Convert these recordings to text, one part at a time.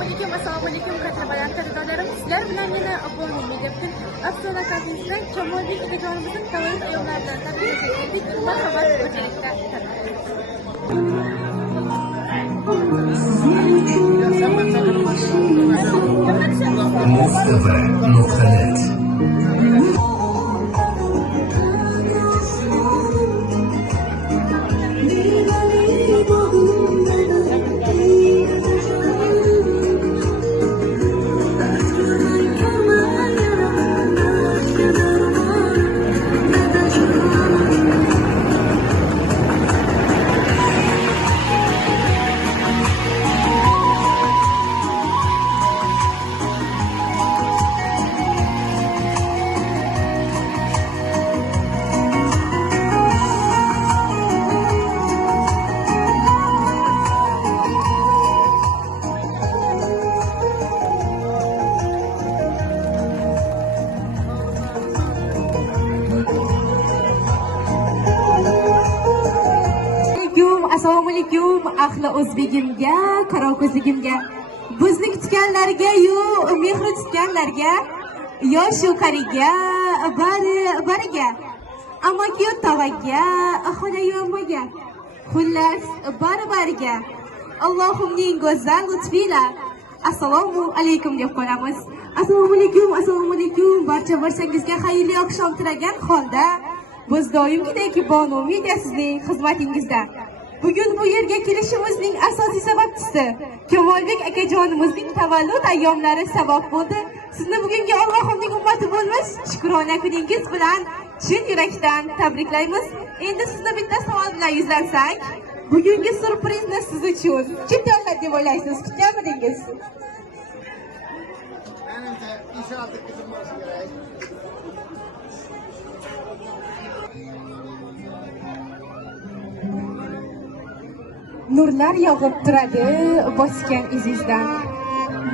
assalomu alaykum qadrli xaridorlarimiz. Sizlar bilan yana Obloning Media Butun Afsona kafesidan Kamolbek akajonimizning tavallud ayyomlaridan tabrikga keldik. Marhamat, o'chilikda Mustafa.net Assalomu alaykum ahli o'zbegimga, qaroko'zligimga, bizni kutganlarga, mehri tutganlarga, yoshu qariga, bariga, amakiyo tavaga, xonayu ommaga, xullas bariga, Allohimning go'zal lutfiyle assalomu alaykum deb qo'yamiz. Assalomu alaykum, barchangizga xayrli oqshom tilagan holda biz doimgidek Bono Media sizning xizmatingizda. Bugün bu yerga kelishimizning asosiy sababchisi Kamolbek akajonimizning tavallud ayyomlari sabab bo'ldi. Sizni bugungi Allohimning ummati bo'lmish shukrona kuningiz bilan chin yurakdan tabriklaymiz. Endi sizni bitta savol bilan yuzlansak, bugungi surprizni siz uchun kim tayyorladi deb o'ylaysiz? Kutganmidingiz? Menimcha inshootda qizim bo'lishi kerak. Nurlar yog'ib turadi bosgan izingizdan,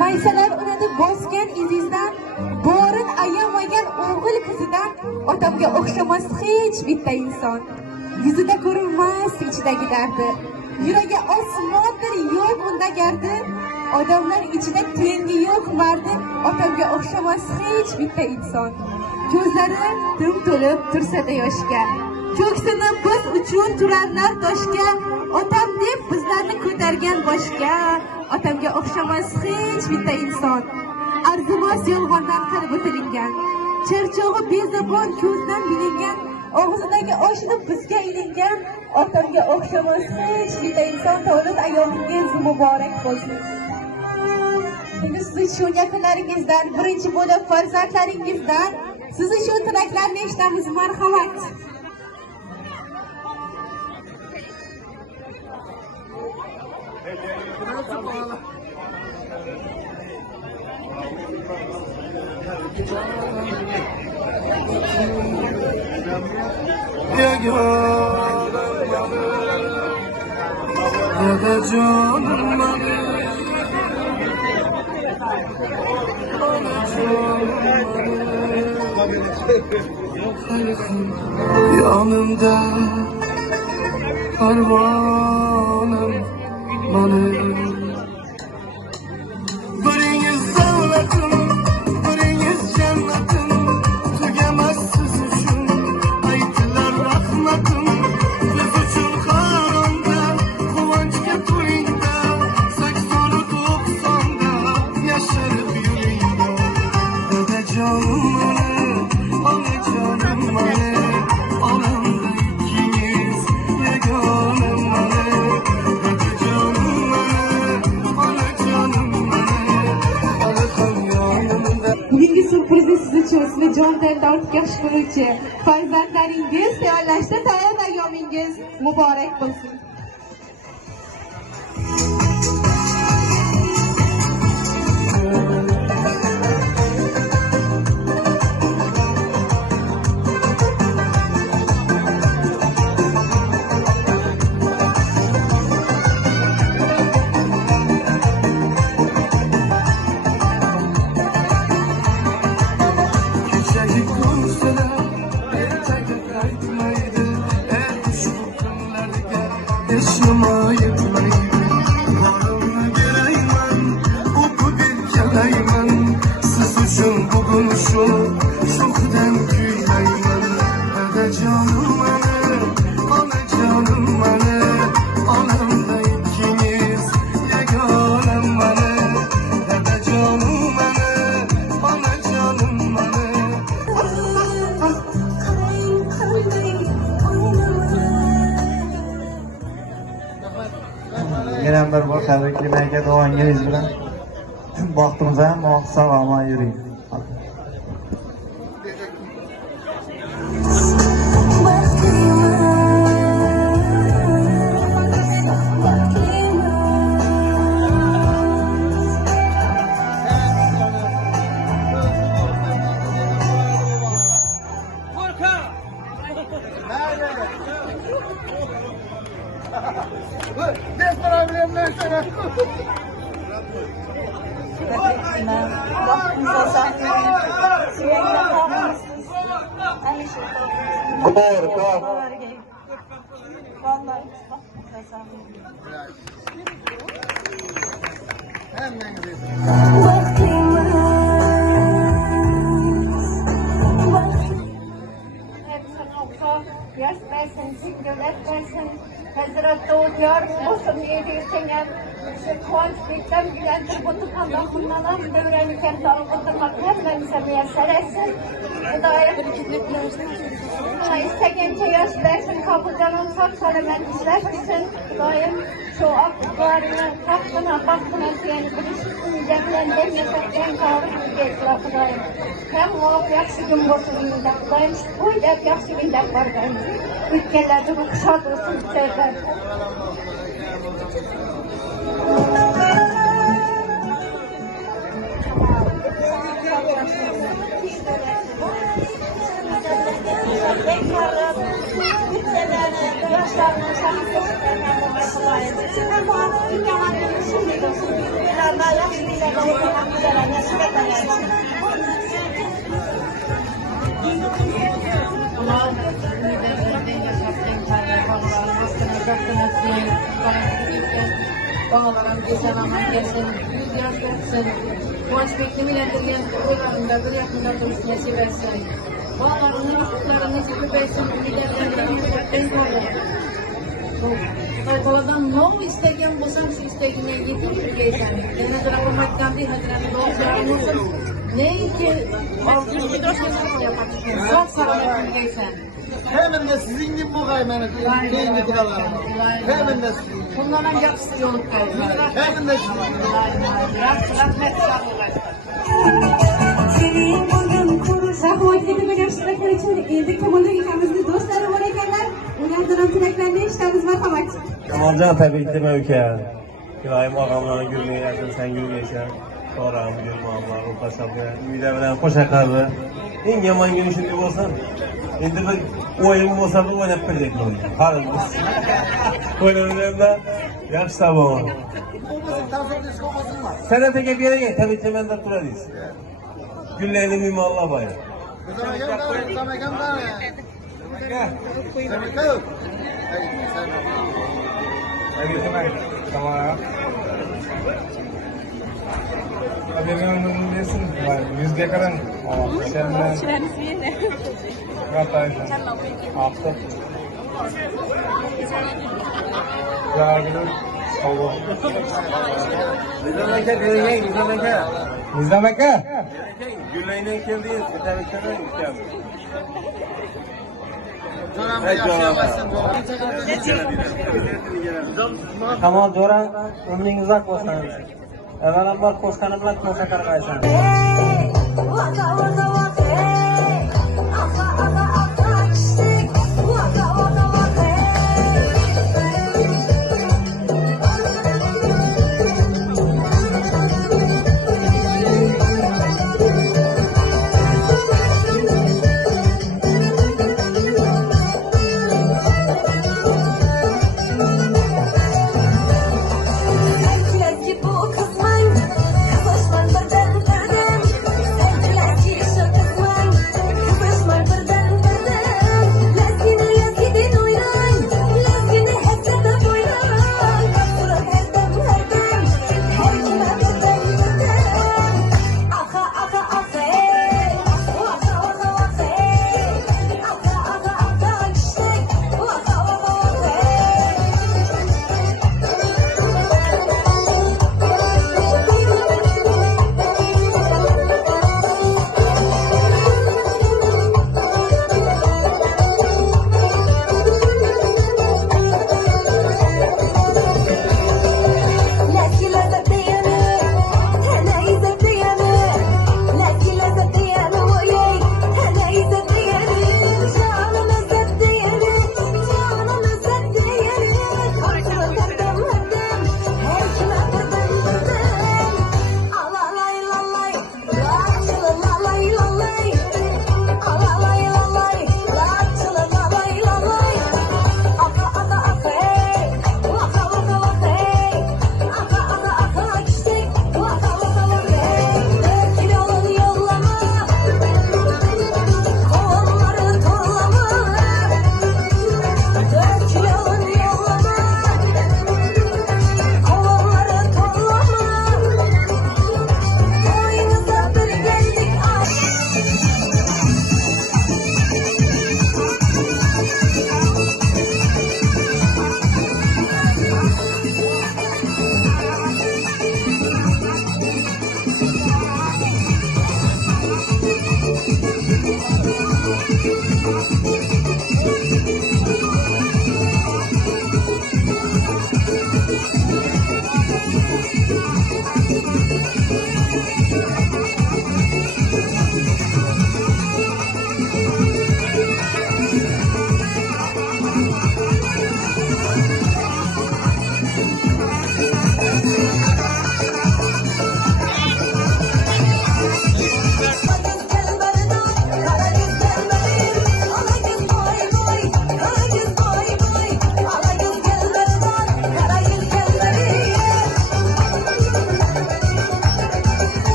maysalar unadi bosgan izingizdan, borin ayamagan o'g'il qizidan otamga o'xshamas hech bitta inson. Yuzida ko'rinmas ichidagi dardi, yuragi osmondir yo'q unda gardi, odamlar ichida tengi yo'q mardi, otamga o'xshamas hech bitta inson. Ko'zlari tim to'lib tursa-da yoshga, ko'ksini biz uchun turarlar toshga, otam deb bizlarni ko'targan boshga, otamga o'xshamas hech bitta inson. Arzimas yolg'ondan qalbi tilingan, cherchog'i bezabon ko'zdan bilingan, og'zidagi oshni bizga ilingan, otamga o'xshamas hech bitta inson. Tavallud ayyomingiz muborak bo'lsin. Endi siz uchun yaqinlaringizdan, birinchi bo'lib farzandlaringizdan siz uchun tilaklarni eshitamiz. Marhamat. Yanımda parmağım benim. Biriniz davlatım, biriniz cennetim, tügemez siz üçün aytılar rahmetim. Biz üçün karanda, kıvançka turingda, 80-90'da yaşarıp yüreğimde. Dede canım benim, ana canım benim, aramda ikimiz yeganem benim. Dede canım benim, ana canım benim, alakam yanımda. Bugungi surprizi siz uchun, sizni jondan tortib yaxshi ko'ruvchi farzandlaringiz tayyorlashda tavallud ayyomingiz muborak bo'lsin. Keçeli konseler, ertege kaytmaydı, düşük günlerge yaşamayıpmaydı. aka duoingiz bilan baxtimiz ham sog'lom yuring. Hazratda o'tyar, boshim yedirsengem, quvonchlikdan gülendir butuqandan bundan devreni kentalıp oturmak hemmemize müyesser etsin. Hudayım, istegençe yaş versin, kapıcanın sağ salamet işlersin. Hudayım, şu aklarını, taktına, baktına diyeni bilişsin, cemlen demesekten kavrup geçler Hudayım. Hem muaf yakşı gün boşluğunda Hudayım, bu hep yakşı gündek var bence. Ülkelerde bu kuşat olsun söyler. Bağlarım güzel aman gelsin, yüz yaş versin. Kıvanç beklemilendirgen oylarında bir yakında duruş nasip etsin. Bağlarının ufuklarını çıkıp etsin, ümitlerinden yüksekten korun. Kaybolardan ne istegen bolsam şu istegine yetinir geysen. Yani tarafım hakkandi hazırlanı doğuşlarım olsun. Ne ki altın bir şey yapmak sağ sağlıklı geysen. Hemen de sizin gibi bu kaymanı keyini kıralarım. Hemen de sizin. Bunlardan yapısı yoluk kaydı. Hemen de sizin. Rahmet sağlıklar. Rahmatli güneşlikler için endi ko'ngilda ikamizni do'stlari bor ekanlar. Ulardan ham tilaklarni eshitamiz marhamat. Kamoljon tabriklayman uka. Iloyim og'amlarni gullayapsan, sen gullaysan. To'g'rimi gulmanlar, o'qasabga, uylar bilan qo'sha qardi. Eng yomon kuni shunday bo'lsin. Endi bir o'yin bo'lsa bir o'ynab ko'raylik bo'ldi. Hali biz. O'yinlarda yaxshi sabon. Sanat aka berang, tabriklayman deb turadingiz. Gullayni mehmonlar bor. Yüzge kadar senden ngapain? Apa? Yargı Allah. Nizam aka. Gullayni keldingiz, tabriklayman uka. Kamol Jo'ran, umring uzoq bo'lsin. Avvalambor qo'shqani bilan ko'sa qarg'aysan. Sevgiler ki bu kızman, kızışman da derdim. Sevgiler ki şu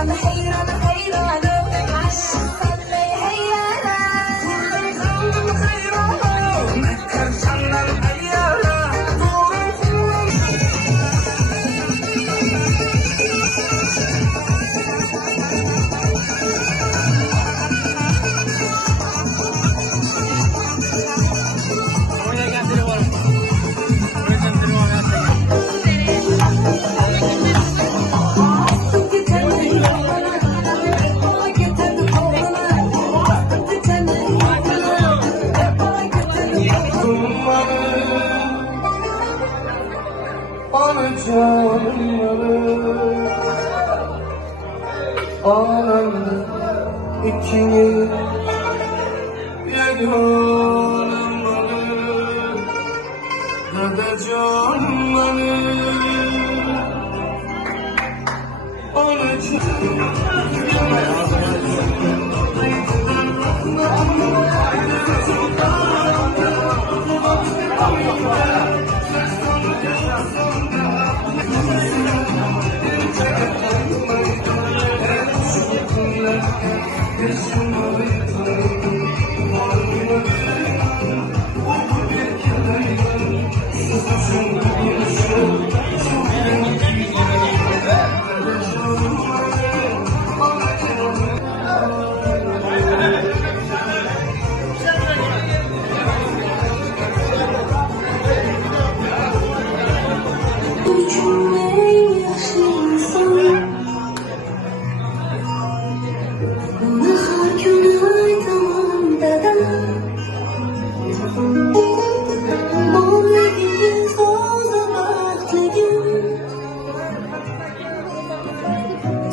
حيران حيران حيران عشق صلي حيران حيران كرشنا الحيران Alemde ikimiz yeganları Dede canları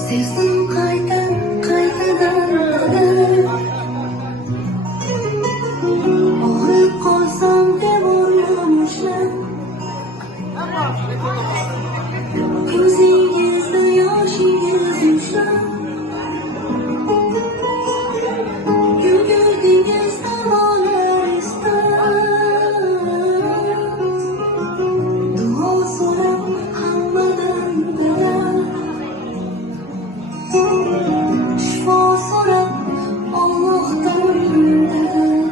Sevsin qaytadan Ağır qolsam deb o'ylamışam Ko'zingizda yoshingiz yumshab Yugurdingiz da'volar istab Duo so'rab hammadan dadam Shifo so'rab Allohdan dadam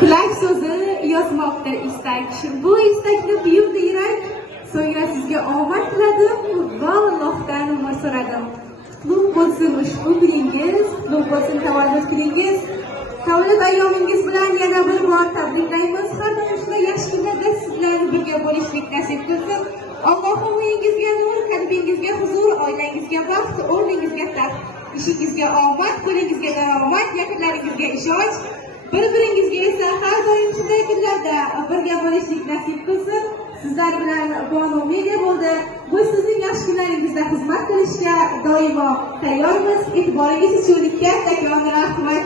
Tilak so'zi yozmoqda istak. Bu istakni buyurdi yurak. So'ngra sizga omad tiladim va Allohdan umr so'radim. Qutlug' bo'lsin ushbu kuningiz, qutlug' bo'lsin tavallud kuningiz. Tavallud ayyomingiz bilan yana bir bor tabriklaymiz. Har doim shunday yaxshi kunlarda sizlar birga bo'lishlik nasib qilsin. Allohim uyingizga nur, qalbingizga huzur, oilangizga baxt, o'rningizga taxt, ishingizga omad, qo'lingizga daromad, yaqinlaringizga ishonch. Bir-biringizga esa har doim shunday kunlarda birga bo'lishlik nasib qilsin. Sizlar bilan Bonu Media bo'ldi. Biz sizning yaxshi kunlaringizda xizmat qilishga doimo tayyormiz. E'tiboringiz uchun kattakon rahmat.